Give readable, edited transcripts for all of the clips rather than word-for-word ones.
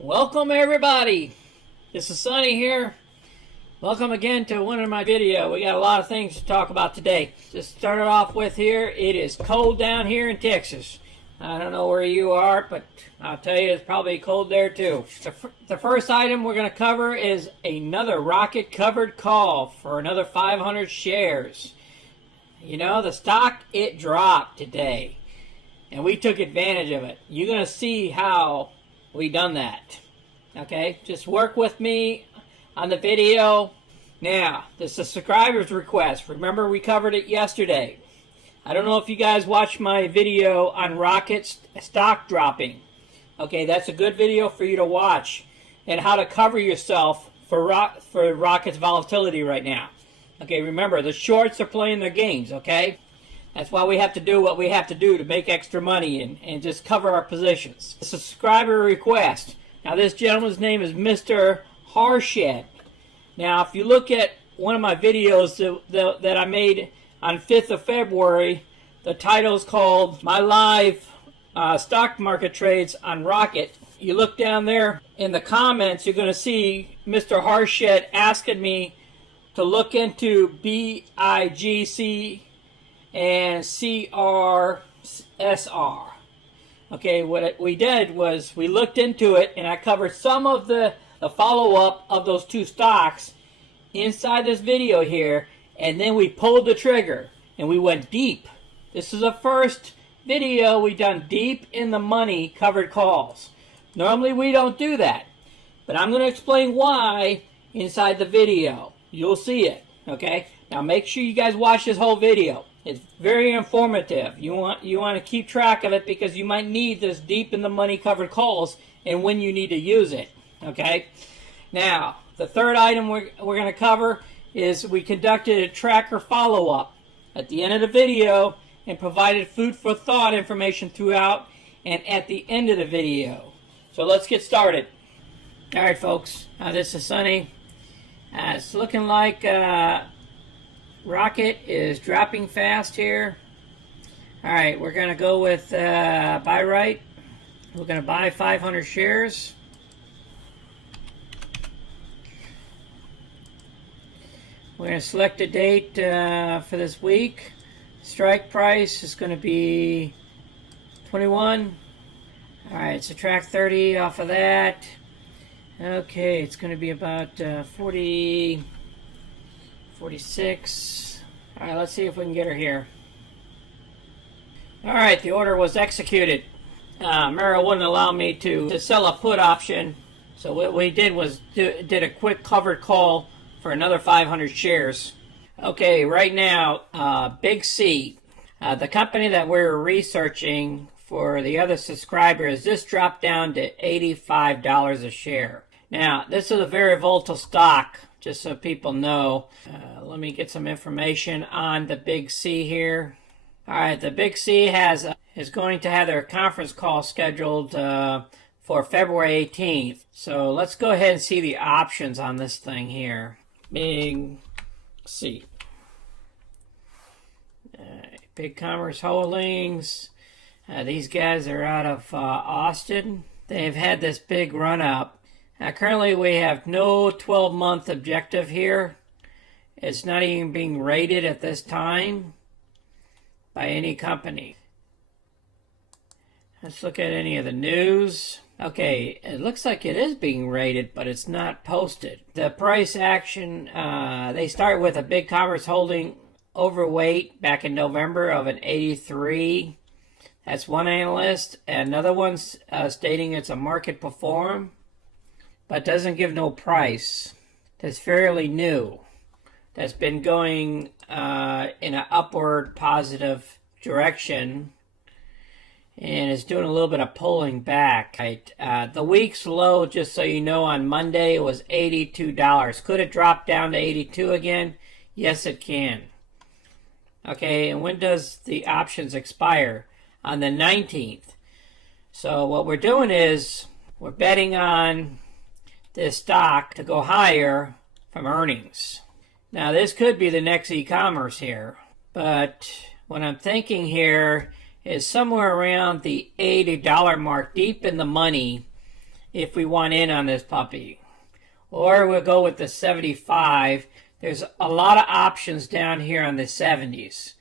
Welcome everybody. This is Sonny here. Welcome again to one of my videos. We got a lot of things to talk about today. Just start it off with here. It is cold down here in Texas. I don't know where you are, but I'll tell you it's probably cold there too. The first item we're going to cover is another Rocket Covered Call for another 500 shares. You know, the stock, it dropped today, and we took advantage of it. You're going to see how we done that. Okay, just work with me on the video. Now, this is a subscriber's request. Remember, we covered it yesterday. I don't know if you guys watched my video on Rocket stock dropping. Okay, that's a good video for you to watch, and how to cover yourself for Rocket's volatility right now. Okay, remember, the shorts are playing their games, okay? That's why we have to do what we have to do to make extra money and just cover our positions. It's a subscriber request. Now, this gentleman's name is Mr. Harshed. Now, if you look at one of my videos that I made on 5th of February, the title is called My Live Stock Market Trades on Rocket. You look down there in the comments, you're going to see Mr. Harshed asking me to look into BIGC and CRSR. Okay, what we did was we looked into it, and I covered some of the follow-up of those two stocks inside this video here, and then we pulled the trigger and we went deep. This is the first video we done deep in the money covered calls. Normally we don't do that, but I'm going to explain why inside the video. You'll see it. Okay, now make sure you guys watch this whole video. It's very informative. You want to keep track of it, because you might need this deep in the money covered calls and when you need to use it. Okay, now the third item we're going to cover is we conducted a tracker follow-up at the end of the video and provided food for thought information throughout and at the end of the video. So let's get started. All right, folks, this is Sonny. It's looking like Rocket is dropping fast here. All right, we're going to go with buy right. We're going to buy 500 shares. We're going to select a date for this week. Strike price is going to be 21. All right, subtract 30 off of that. Okay, it's going to be about 46. All right, let's see if we can get her here. All right, the order was executed. Merrill wouldn't allow me to sell a put option, so what we did was did a quick covered call for another 500 shares. Okay, right now, BIGC, the company that we're researching for the other subscribers, this dropped down to $85 a share. Now, this is a very volatile stock, just so people know. Let me get some information on the BIGC here. All right, the BIGC is going to have their conference call scheduled for February 18th. So let's go ahead and see the options on this thing here. BIGC. Bigcommerce Holdings. These guys are out of Austin. They've had this big run up. Currently we have no 12-month objective here. It's not even being rated at this time by any company. Let's look at any of the news. Okay, it looks like it is being rated, but it's not posted. The price action, they start with a Bigcommerce holding overweight back in November of an 83. That's one analyst. Another one's stating it's a market perform, but doesn't give no price. That's fairly new. That's been going in an upward positive direction, and it's doing a little bit of pulling back. Right. The week's low, just so you know, on Monday was $82. Could it drop down to 82 again? Yes, it can. Okay, and when does the options expire? On the 19th. So what we're doing is we're betting on this stock to go higher from earnings. Now, this could be the next e-commerce here, but what I'm thinking here is somewhere around the $80 mark, deep in the money, if we want in on this puppy. Or we'll go with the 75. There's a lot of options down here on the 70s.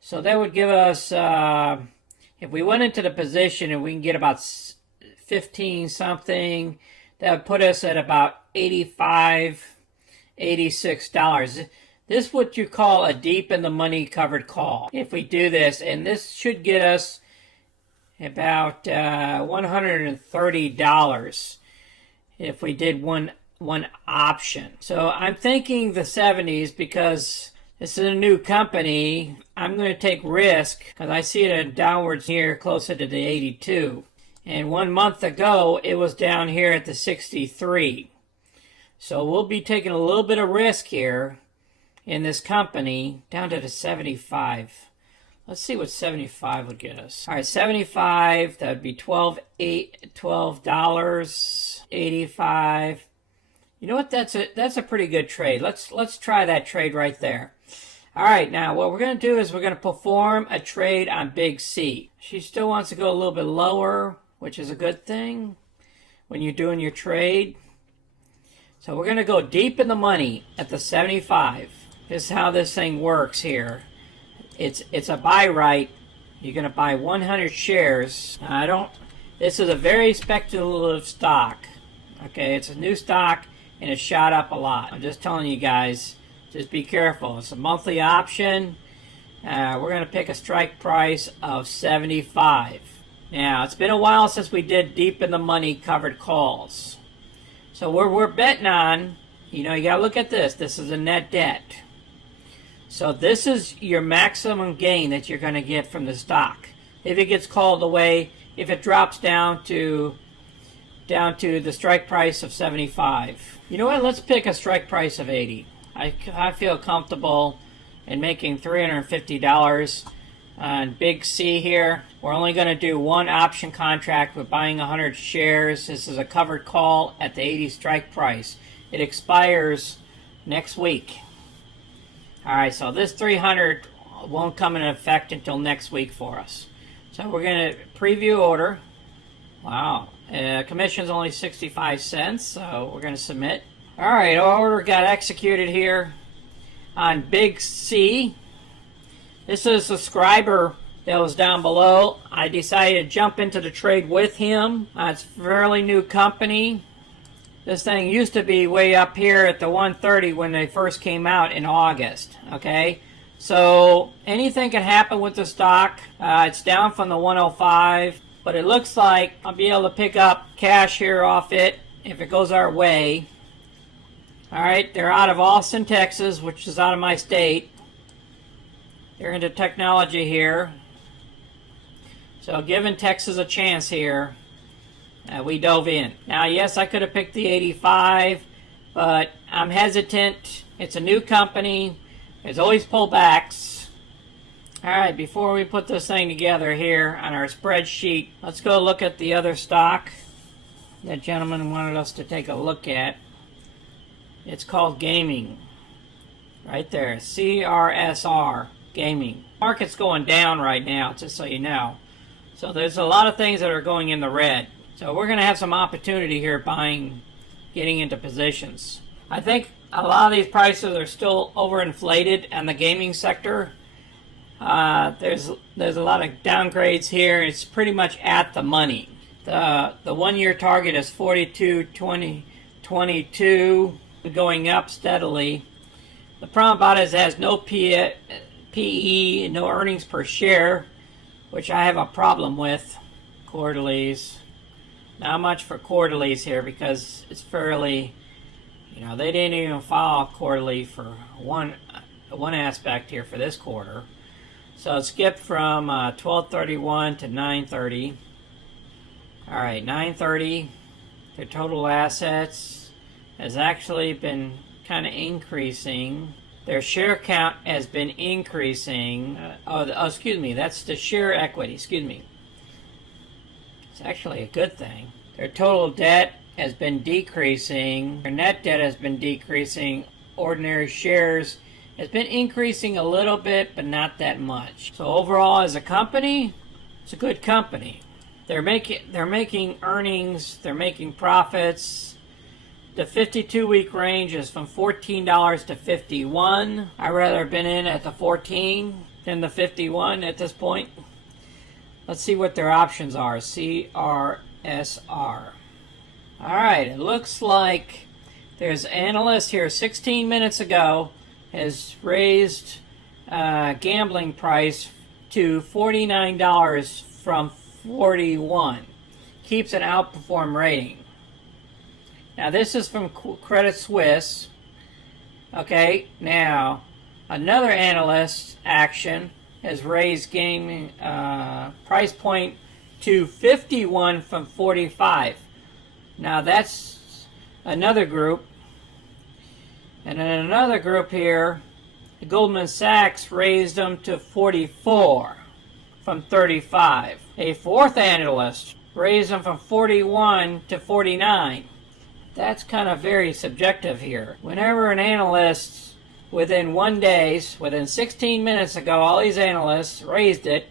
So that would give us, if we went into the position and we can get about 15 something, that would put us at about $85, $86. This is what you call a deep in the money covered call. If we do this, and this should get us about $130 if we did one option. So I'm thinking the 70s because this is a new company. I'm going to take risk because I see it downwards here closer to the 82. And 1 month ago, it was down here at the 63. So we'll be taking a little bit of risk here in this company down to the 75. Let's see what 75 would get us. All right, 75, that would be $12.85. You know what? That's a pretty good trade. Let's try that trade right there. All right, now what we're going to do is we're going to perform a trade on Big C. She still wants to go a little bit lower, which is a good thing when you're doing your trade. So we're going to go deep in the money at the 75. This is how this thing works here. It's a buy right. You're going to buy 100 shares. This is a very speculative stock. Okay, it's a new stock and it shot up a lot. I'm just telling you guys, just be careful. It's a monthly option. We're going to pick a strike price of 75. Now, it's been a while since we did deep in the money covered calls. So we're betting on, you got to look at this. This is a net debt. So this is your maximum gain that you're going to get from the stock. If it gets called away, if it drops down to the strike price of 75. You know what? Let's pick a strike price of 80. I feel comfortable in making $350 on Big C here. We're only going to do one option contract with buying 100 shares. This is a covered call at the 80 strike price. It expires next week. All right, so this 300 won't come into effect until next week for us. So we're going to preview order. Wow. Commission's only 65 cents, so we're going to submit. All right, order got executed here on Big C. This is a subscriber that was down below. I decided to jump into the trade with him. It's a fairly new company. This thing used to be way up here at the 130 when they first came out in August. Okay, so anything can happen with the stock. It's down from the 105, but it looks like I'll be able to pick up cash here off it if it goes our way. All right, they're out of Austin, Texas, which is out of my state. They're into technology here. So giving Texas a chance here, we dove in. Now, yes, I could have picked the 85, but I'm hesitant. It's a new company. There's always pullbacks. All right, before we put this thing together here on our spreadsheet, let's go look at the other stock that gentleman wanted us to take a look at. It's called Gaming. Right there, CRSR Gaming. Market's going down right now, just so you know. So there's a lot of things that are going in the red. So we're going to have some opportunity here buying, getting into positions. I think a lot of these prices are still overinflated in the gaming sector. There's a lot of downgrades here. It's pretty much at the money. The 1 year target is 42.22, going up steadily. The problem about it is it has no PE, no earnings per share, which I have a problem with. Quarterlies. Not much for quarterlies here because it's fairly, they didn't even file quarterly for one aspect here for this quarter. So it skipped from 12/31 to 9/30. All right, 9/30. Their total assets has actually been kind of increasing. Their share count has been increasing. Excuse me, that's the share equity. Excuse me. It's actually a good thing. Their total debt has been decreasing. Their net debt has been decreasing. Ordinary shares has been increasing a little bit, but not that much. So overall, as a company, it's a good company. They're making earnings, they're making profits. The 52-week range is from $14 to $51. I'd rather have been in at the 14 than the 51 at this point. Let's see what their options are. CRSR. Alright, it looks like there's an analyst here 16 minutes ago has raised gambling price to $49 from $41. Keeps an outperform rating. Now this is from Credit Suisse. Okay, now another analyst action has raised gaming price point to 51 from 45. Now that's another group. And then another group here, Goldman Sachs raised them to 44 from 35. A fourth analyst raised them from 41 to 49. That's kind of very subjective here. Whenever an analyst, within 1 day, within 16 minutes ago, all these analysts raised it,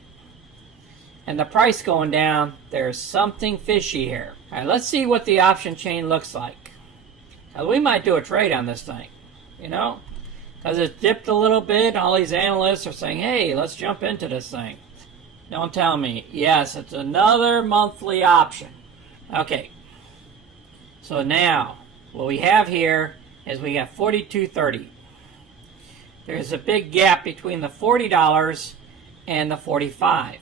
and the price going down, there's something fishy here. All right, let's see what the option chain looks like. Now, we might do a trade on this thing, you know, because it's dipped a little bit. All these analysts are saying, hey, let's jump into this thing. Don't tell me. Yes, it's another monthly option. Okay. So now, what we have here is we got 42.30. There's a big gap between the $40 and the 45.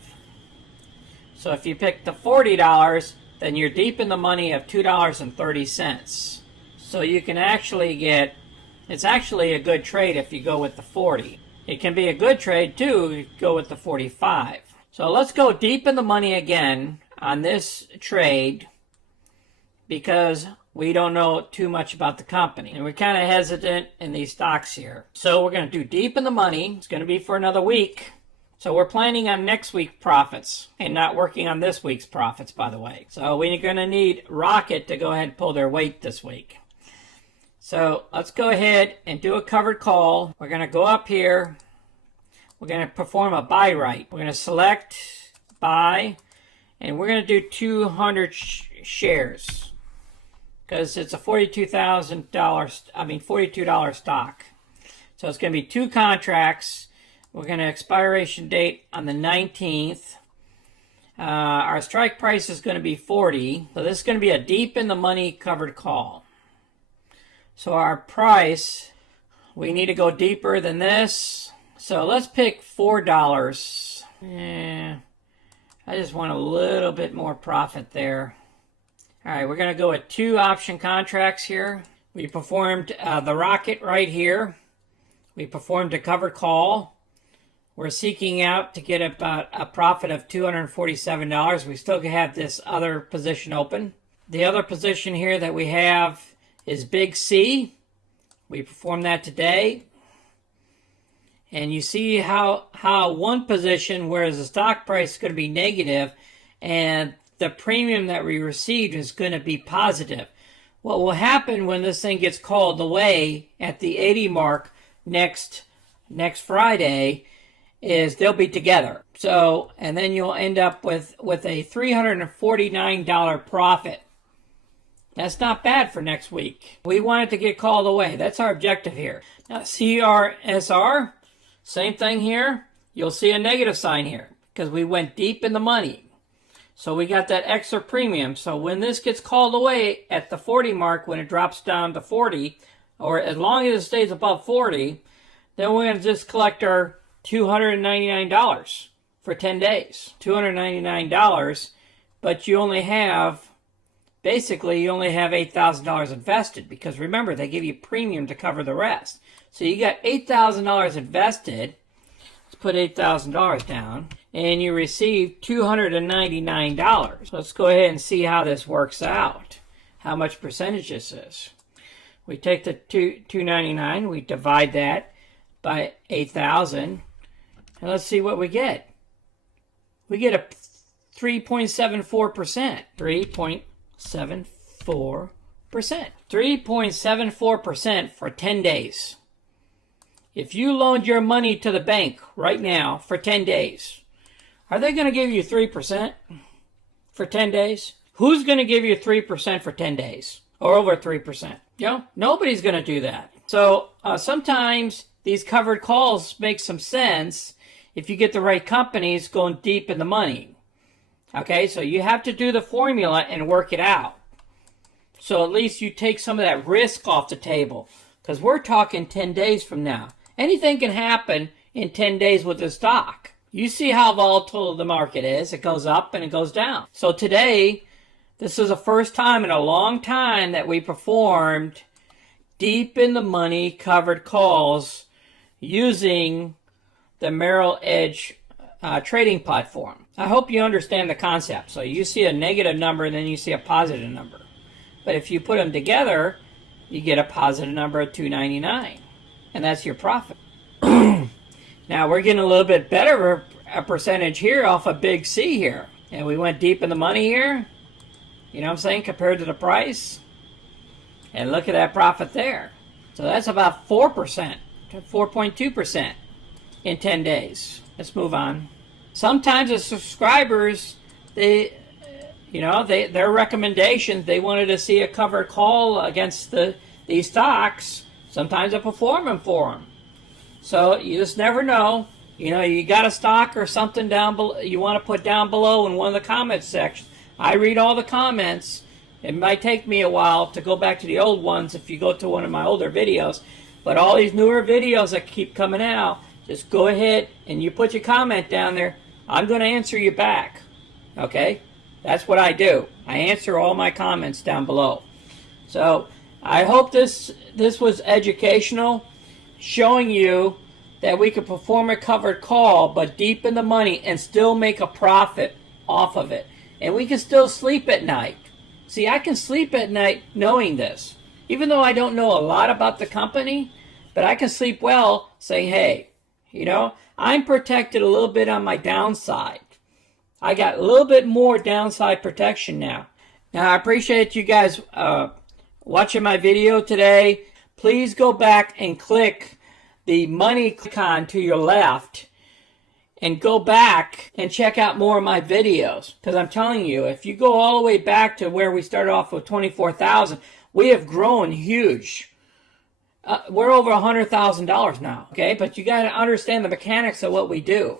So if you pick the $40, then you're deep in the money of $2.30. So you can actually get, it's actually a good trade if you go with the 40. It can be a good trade too if you go with the 45. So let's go deep in the money again on this trade, because we don't know too much about the company. And we're kind of hesitant in these stocks here. So we're going to do deep in the money. It's going to be for another week. So we're planning on next week's profits and not working on this week's profits, by the way. So we're going to need Rocket to go ahead and pull their weight this week. So let's go ahead and do a covered call. We're going to go up here. We're going to perform a buy right. We're going to select buy, and we're going to do 200 shares. Because it's a $42 stock. So it's going to be 2 contracts. We're going to expiration date on the 19th. Our strike price is going to be 40. So this is going to be a deep in the money covered call. So our price, we need to go deeper than this. So let's pick $4. Yeah, I just want a little bit more profit there. All right, we're going to go with 2 option contracts here. We performed the Rocket right here. We performed a covered call. We're seeking out to get about a profit of $247. We still have this other position open. The other position here that we have is Big C. We performed that today. And you see how one position, whereas the stock price is going to be negative, and the premium that we received is going to be positive. What will happen when this thing gets called away at the 80 mark next Friday is they'll be together. So, and then you'll end up with a $349 profit. That's not bad for next week. We want it to get called away. That's our objective here. Now, CRSR, same thing here. You'll see a negative sign here because we went deep in the money. So we got that extra premium. So when this gets called away at the 40 mark, when it drops down to 40, or as long as it stays above 40, then we're going to just collect our $299 for 10 days. $299, but you only have $8,000 invested, because remember, they give you premium to cover the rest. So you got $8,000 invested. Let's put $8,000 down. And you receive $299. Let's go ahead and see how this works out. How much percentage this is. We take the $299, we divide that by 8,000, and let's see what we get. We get a 3.74%. 3.74%. 3.74% for 10 days. If you loaned your money to the bank right now for 10 days, are they going to give you 3% for 10 days? Who's going to give you 3% for 10 days or over 3%? You know, nobody's going to do that. So sometimes these covered calls make some sense if you get the right companies going deep in the money. Okay, so you have to do the formula and work it out. So at least you take some of that risk off the table, because we're talking 10 days from now. Anything can happen in 10 days with the stock. You see how volatile the market is. It goes up and it goes down. So today, this is the first time in a long time that we performed deep in the money covered calls using the Merrill Edge trading platform. I hope you understand the concept. So you see a negative number and then you see a positive number. But if you put them together, you get a positive number of 299. And that's your profit. Now we're getting a little bit better a percentage here off of Big C here. And we went deep in the money here. You know what I'm saying? Compared to the price. And look at that profit there. So that's about 4%, 4.2% in 10 days. Let's move on. Sometimes the subscribers, their recommendations, they wanted to see a covered call against these stocks. Sometimes I perform them for them. So you just never know. You know, you got a stock or something down below you want to put down below in one of the comments sections. I read all the comments. It might take me a while to go back to the old ones if you go to one of my older videos. But all these newer videos that keep coming out, just go ahead and you put your comment down there. I'm going to answer you back. Okay? That's what I do. I answer all my comments down below. So I hope this was educational, showing you that we could perform a covered call but deep in the money and still make a profit off of it. And we can still sleep at night. See, I can sleep at night knowing this. Even though I don't know a lot about the company, but I can sleep well saying, hey, you know, I'm protected a little bit on my downside. I got a little bit more downside protection now. Now, I appreciate you guys watching my video today. Please go back and click the money icon to your left and go back and check out more of my videos. Because I'm telling you, if you go all the way back to where we started off with 24,000, we have grown huge. We're over $100,000 now, okay? But you got to understand the mechanics of what we do,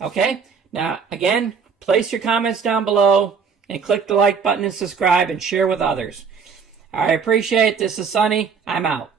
okay? Now, again, place your comments down below and click the like button and subscribe and share with others. I appreciate it. This is Sonny. I'm out.